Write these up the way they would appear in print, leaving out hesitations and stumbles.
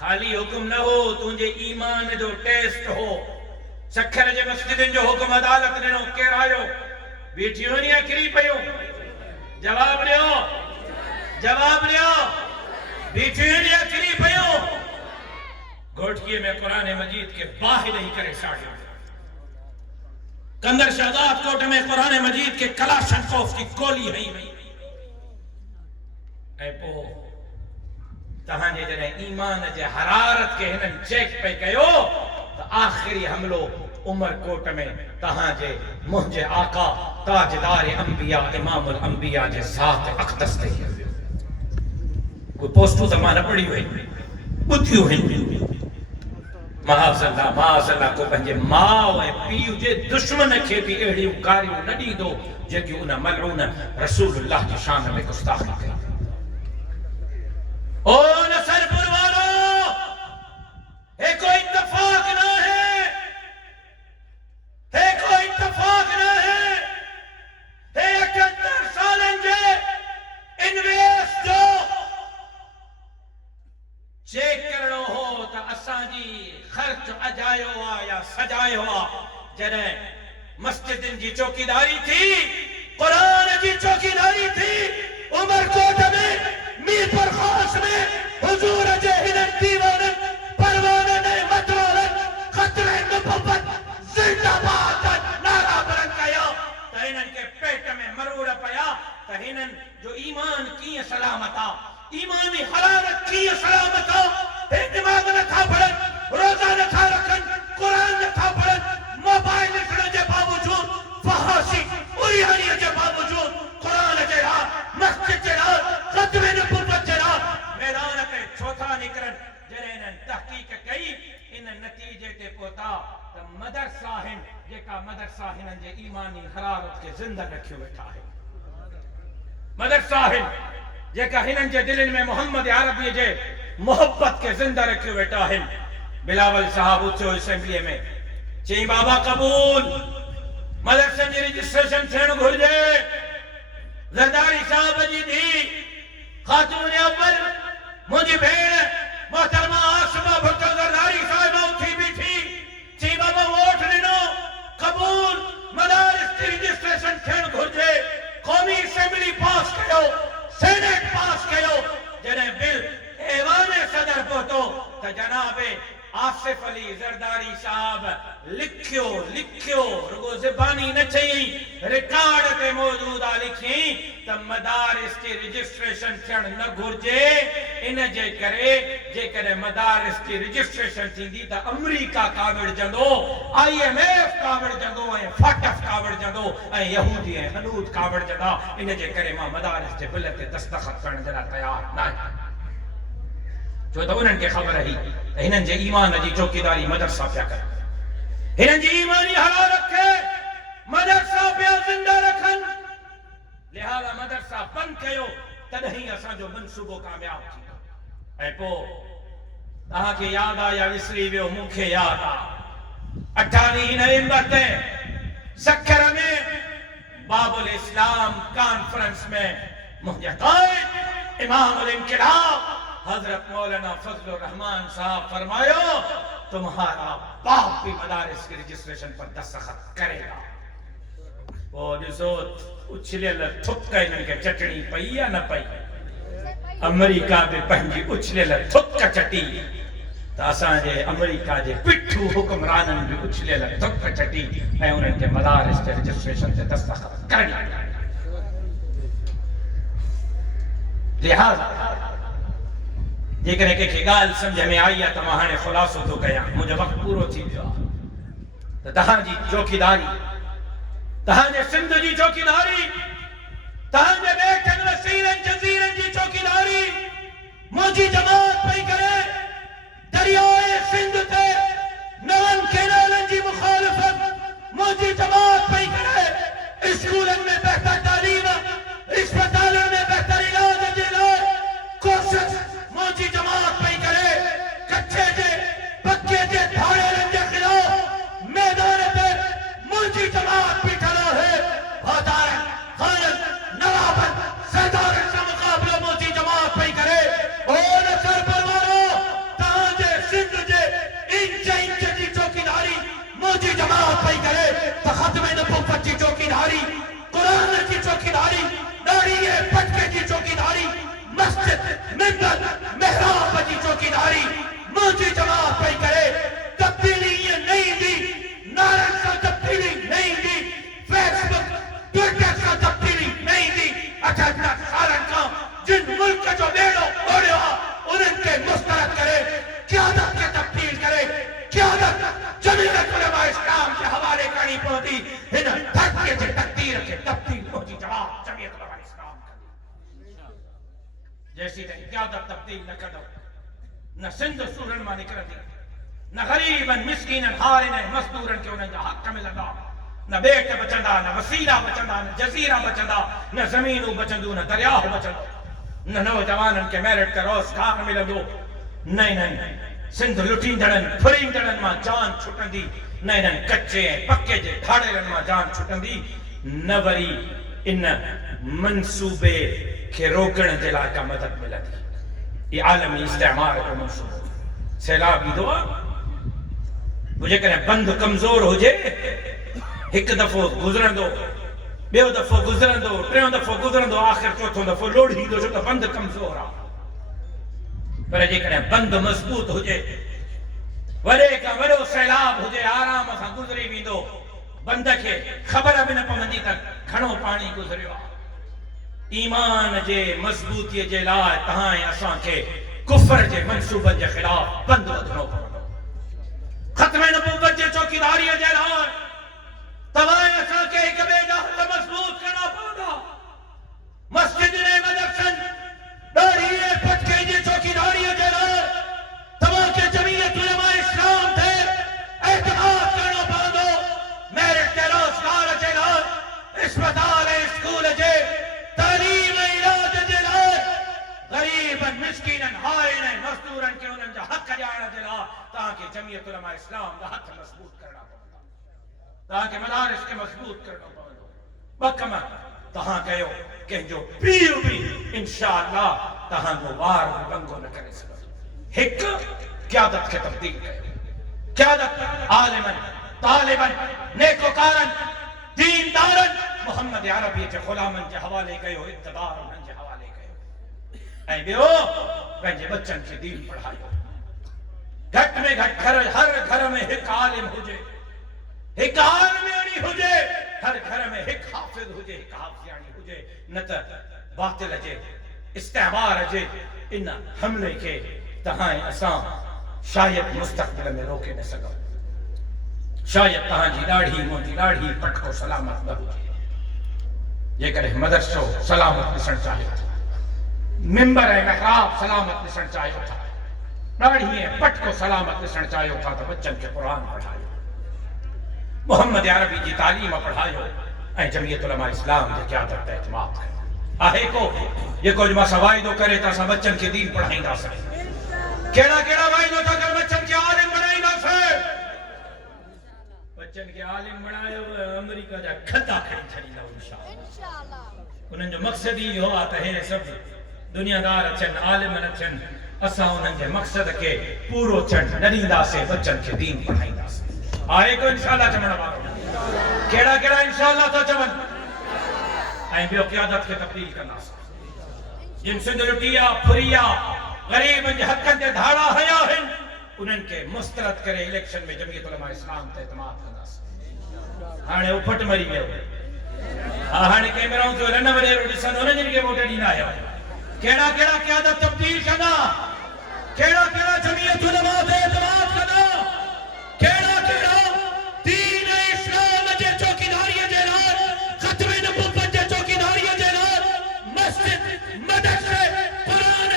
खाली हुक्म न हो तुझे ईमान जो टेस्ट हो। सखर जे मस्जिदन जो हुक्म अदालत ने नो केरायो बीठियो नहीं किरी पयो। जवाब लियो बीठियो नहीं किरी पयो। घोटकिए में कुरान मजीद के बाहिर ही करे साड़ियों। कंदर शहजाद कोट में कुरान मजीद के कलाशनकोफ की गोली है ऐ पो तहांजे जॾहिं ईमान जे हरारत के हिननि चेक पे कयो तो आखिरी हमलो उमरकोट में तहांजे मुंहिंजे आका ताजदार अंबिया इमामुल अंबिया जे ज़ात अक़दस ते कोई पोस्टू त मां न पढ़ी हुई ॿुधियूं आहिनि। माज़अल्लाह को पंहिंजे माउ ऐं पीउ जे दुश्मन खे बि अहिड़ियूं गारियूं न ॾींदो जेकी उन मलऊन रसूलुल्लाह जी शान में गुस्ताखी कई। ओ नसरपुर वालो हे कोई इत्तफाक ना है, हे कोई इत्तफाक ना है। हे 71 सालन जे इन्वेस्ट जो चेक करणो हो त असांजी ख़र्च अजायो आ या सजायो आ। जॾहिं मस्जिदन जी चौकीदारी थी, कुरान जी चौकीदारी थी, उमरकोट में मीरपुर खास में हुजूर जे हिनन दीवानन परवानन मतवालन खतरे नबुव्वत जिंदाबाद नारा बुलंद कया त हिनन के पेट में मरूड़ पया त हिनन जो ईमान कीअं सलामत आ, ईमानी हरारत कीअं सलामत आ। हे दिमाग़ नथा पढ़न, रोज़ा नथा रखन, कुरान नथा पढ़न, मोबाइल ॾिसण जे बावजूद, फहाशी उरियाणी जे बावजूद कुरान जे राह, मस्जिद जे राह, खतरे नबुव्वत जे राह मैदान ते छोथा निकरन। जॾहिं इन्हनि तहक़ीक़ कई इन नतीजे ते पहुता त मदरसा आहिनि जेका मदरसा हिननि जे ईमानी हरारत खे ज़िंदा रखियो वेठा आहिनि। मदरसा आहिनि जेका हिननि जे दिलनि में मोहम्मद अरबी जे मोहब्बत के जिंदा रखियो वेठा आहिनि। बिलावल साहब उथियो असेंबली में चई बाबा कबूल मदरसन जी रजिस्ट्रेशन थियण घुर्जे। ज़रदारी साहब जी धी खातून अव्वल मुंहिंजी भेण मोहतरमा आसमा भुट्टो ज़रदारी साहिबा उथी बीठी चई बाबा वोट ॾिनो कबूल मदारिस जी रजिस्ट्रेशन थियण घुर्जे। क़ौमी असेंबली पास कयो, सेनेट पास कयो। जॾहिं बिल ऐवान सदर पहुतो त जनाबे आसिफ अली ज़रदारी साहब लिखियो रुगो ज़बानी न चई रिकॉर्ड ते मौजूद आ लिखी त मदारिस जी रजिस्ट्रेशन थियण न घुर्जे। इन जे करे जेकॾहिं मदारिस जी रजिस्ट्रेशन थींदी त अमेरिका काविड़जंदो, IMF काविड़जंदो ऐं फाटफ काविड़जंदो ऐं यहूदी ऐं हनूद काविड़जंदा। इन जे करे मां मदारिस जे बिल ते दस्तखत करण जे लाइ तयार न आहियां। जो तो उन्हनि खे ख़बर हुई त हिननि जे ईमान जी चौकीदारी मदरसा पिया कनि। हिननि जी ईमानी हरारत खे मदरसा पिया ज़िंदा रखनि। लिहाज़ा मदरसा बंदि कयो तॾहिं असांजो मनसूबो कामयाब थींदो। ऐं पोइ तव्हांखे यादि आहे या विसरी वियो, मूंखे यादि आहे 28 नवंबर ते सखर में बाबुल इस्लाम कॉन्फ्रेंस में मुंहिंजे क़ाइद इमामुल इनक़िलाब हजरत मौलाना फजलुर रहमान साहब फरमायो तुम्हारा बाप भी मदारिस की रजिस्ट्रेशन पर दस्तखत करेगा। वो ॾिसो उछलियल थुक इन्हनि खे चटणी पई या न पई। अमेरिका बि पंहिंजी उछलियल थुक चटी त असांजे अमेरिका जे पिठू हुक्मराननि बि उछलियल थुक चटी ऐं उन्हनि खे मदारिस जे रजिस्ट्रेशन ते दस्तखत करणी। लिहाज़ा जेकॾहिं कंहिंखे ॻाल्हि सम्झ में आई आहे त मां हाणे ख़ुलासो थो कयां, मुंहिंजो वक़्तु पूरो थी वियो आहे। त तव्हांजी चौकीदारी, तव्हांजे सिंध जी चौकीदारी, तव्हांजे ॿेटनि वसीरनि जज़ीरनि जी चौकीदारी मुंहिंजी जमात पई करे। दरियाए सिंध ते नवनि केनालनि जी मुखालिफ़त मुंहिंजी जमात पई करे। स्कूलनि में बहितर तालीम, अस्पतालनि में बहितर इलाज जे लाइ कोशिश मुंहिंजी जमात पई करे। कच्चे जे पक्के जे धाड़ेरनि जे ख़िलाफ़ मैदान ते मुंहिंजी जमात बीठल आहे। बाज़ारनि, खाननि, नवाबनि, सरदारनि सां मुक़ाबिलो मुंहिंजी जमात पई करे। ओ नसरपुर वारो तव्हांजे मस्जिद मिंबर मेहराब जी चौकीदारी मुझी जमात पे करे तब्दीली ये नहीं दी नारन का तब्दीली नहीं दी फेसबुक ट्विटर का तब्दीली नहीं दी 78 सालन का जिन मुल्क का जो बेड़ो ओढ़े उनके मुस्तरद करे क़यादत के तब्दील करे क़यादत जमीयत उलमा इस्लाम के हवाले करनी पड़ती इन धरती के तकदीर के तब्दील पहुंची जवाब जमीयत उलमा इस्लाम का जैसी क़यादत तब्दील न करो न सिंध सूरन मां निकरंदी न गरीबन मिस्कीनन हारिन मजदूरन के उन हक मिलंदा न बेट बचंदा न वसीला बचंदा न जजीरा बचंदा न जमीनू बचंदू न दरिया बचंदो न नौजवानन के मेरिट का रोजगार मिलंदो नहीं नहीं सिंध लुटींदड़न फुरींदड़न मां जान छुटंदी नहीं नहीं कच्चे पक्के जे ठाड़ेरन मां जान छुटंदी न वरी इन मंसूबे के रोकण जे लाइ का मदद मिलंदी ये आलमी इस्तेमाल जो मंसूबो सैलाब ईंदो आहे जेकॾहिं बंदि कमज़ोर हुजे हिकु दफ़ो गुज़रंदो ॿियो दफ़ो गुज़रंदो टियों दफ़ो गुज़रंदो आख़िर चौथों दफ़ो लोढ़ी ईंदो छो त बंदि कमज़ोर आहे पर जेकॾहिं बंदि मज़बूत हुजे वॾे खां वॾो सैलाब हुजे आराम सां गुज़री वेंदो बंद खे ख़बर बि न पवंदी त घणो पाणी गुज़रियो आहे ईमान जे मज़बूतीअ जे लाइ तव्हां ऐं असांखे कुफर जे मंसूबनि जे ख़िलाफ़ बंदि वधणो पवंदो ख़त्म नबूवत जे चौकीदारीअ जे लाइ तव्हां ऐं असांखे हिक ॿिए जा हथ मज़बूत करणा पवंदा मस्जिद ऐं मदरसन ॾाढी फटके जी चौकीदारीअ जे लाइ तव्हांखे जमीयत उलमा इस्लाम ते एतमाद करणो पवंदो मेरिट ते रोज़गार जे लाइ अस्पताल ऐं स्कूल जे तालीम ऐं इलाज जे लाइ गरीबन मिस्कीनन हारिन ऐं मज़दूरन खे उन्हनि जा हक़ ॾियारण जे लाइ तव्हांखे जमीयत उलमा इस्लाम जा हथ मज़बूत करणा पवंदा तव्हांखे मदारिस खे मज़बूत करणो पवंदो ॿ कम तव्हां कयो कंहिंजो पीउ बि इंशाअल्लाह तव्हांजो वार बि बंगो न करे सघंदो हिकु क़यादत खे तब्दील कयो क़यादत आलिमन तालिबन नेकोकारन दीनदारन मोहम्मद अरबी जे ग़ुलामन जे हवाले कयो इक़्तिदार उन्हनि जे हवाले कयो ऐं ॿियो पंहिंजे बच्चनि खे दीन पढ़ायो घटि में घटि हर घर में हिकु आलिम हुजे हिकु आलिमानी हुजे हर घर में हिकु हाफ़िज़ हुजे हिकु हाफ़िज़ानी हुजे न त बातिल जे इस्तेमार जे इन हमले के तहां असां शायद मुस्तक़बिल में रोके न सघूं शायद तहांजी ॾाढ़ी मुंहिंजी ॾाढ़ी पटको सलामत न हुजे जेकॾहिं मदरसो सलामत ॾिसणु चाहियो था मिंबर ऐं महराब सलामत ॾिसणु चाहियो था ॾाढ़ी ऐं पटको सलामत ॾिसणु चाहियो था त बच्चनि खे क़ुर पढ़ायो मोहम्मद अरबी जी तालीम पढ़ायो ऐं जमीयत उलमा इस्लाम जे क़यादत ते एतमाद कयो आहे को जेको अॼु मां वाइदो करे त असां बच्चनि खे दीन पढ़ाईंदासीं कहिड़ा कहिड़ा वाइदो था कर बच्चनि खे आलिम बनाईंदासीं बच्चनि खे आलिम बनायो अमेरिका जा खता खणी छॾींदा इंशाअल्लाह उन्हनि जो मक़सद ई इहो आहे त हे सभु दुनियादार अचनि आलिम न थियनि असां उन्हनि जे मक़सद खे पूरो थियणु न ॾींदासीं बच्चनि खे दीन पढ़ाईंदासीं आहे को इंशाअल्लाह चवण वारो कहिड़ा कहिड़ा इंशाअल्लाह था चवनि ऐं ॿियो क़यादत खे तब्दील कंदासीं जिन सिंध लुटी आहे फुरी आहे ग़रीबनि जे हक़नि ते धाड़ा हया आहिनि उन्हनि खे मुस्तरद करे इलेक्शन में जमीयत उलमा इस्लाम ते एतमाद कंदासीं हाणे उफट मरी वियो हाणे कैमराऊं थियो रन वॾेरो ॾिसंदो उन्हनि खे वोट ॾींदा आहियो कहिड़ा कहिड़ा क़यादत तब्दील कंदा कहिड़ा कहिड़ा जमीयत उलमा ते एतमाद कंदा कहिड़ा कहिड़ा दीन इस्लाम जे चौकीदारीअ जे लाइ ख़त्म नबूवत जे चौकीदारीअ जे लाइ मस्जिद मदरसे क़ुरान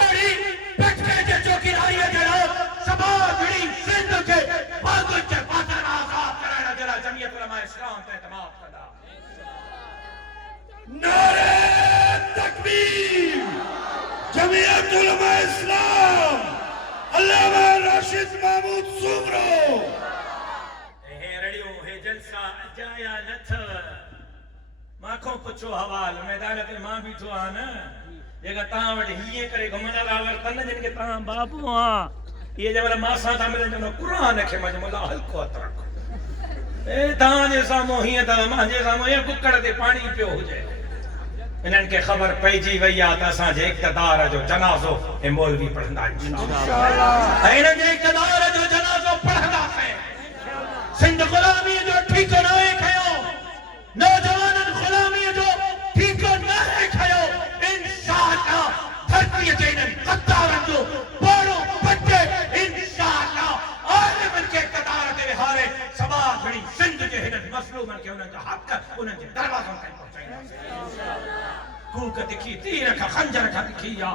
ॾाढ़ी पटके जे चौकीदारीअ जे लाइ समाजड़ी सिंध खे बाग़ुल जे बाज़ार आज़ाद कराइण जे लाइ जमीयत उलमा इस्लाम ते एतमाद कंदा नारे तकबीर जमीयत उलमा इस्लाम अल्लामा राशिद महमूद सुमरो हे रड़ियो हे जलसा अजाया न थव माखो पुछो हवाल मैदान ते मां बीठो आ न जेका तहां वटि हीअं करे घुमंदा लावर तन जिन के तहां बाबू आ ये जमल मां सां था मिलन जो कुरान खे मज मुला हल्को हथ रखो ए तहां जे साम्हूं हीअं त मां जे साम्हूं ये कुकड़ ते पाणी पियो हुजे इन्हनि खे ख़बर पइजी वई आहे त असांजे इक़्तिदार जो जनाज़ो हे मौलवी पढ़ंदा इंशाअल्लाह। ऐं इन्हनि जे इक़्तिदार जो जनाज़ो पढ़ंदासीं। सिंध ग़ुलामी जो ठीकु न आहे खयो, नौजवाननि ग़ुलामी जो ठीकु न आहे खयो। इंशाअल्लाह धरतीअ जे इन्हनि क़द्दारनि जो बोड़ो पटे इंशाअल्लाह आलिमनि खे इक़्तिदार ते विहारे सभा घणी सिंध जे हिननि मज़लूमनि खे उन्हनि जा हक़ उन्हनि जे दरवाज़नि ताईं पहुचाईंदासीं। कूक तिखी तीर का खंजर का दिखिया,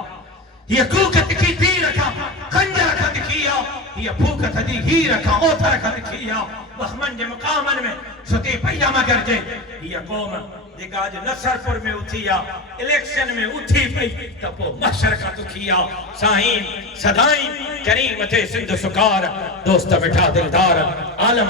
ये कूक तिखी तीर का खंजर का दिखिया, ये भूख थदी हीर का ओथर का दिखिया। बहमन जे मुकामन में सुती पैजामा करजे, ये कौम जेका आज नसरपुर में उठिया, इलेक्शन में उठी पई त पो महशर का दुखिया। साईं सदाई करीम थे सिंध सुकार, दोस्त मिठा दिलदार आलम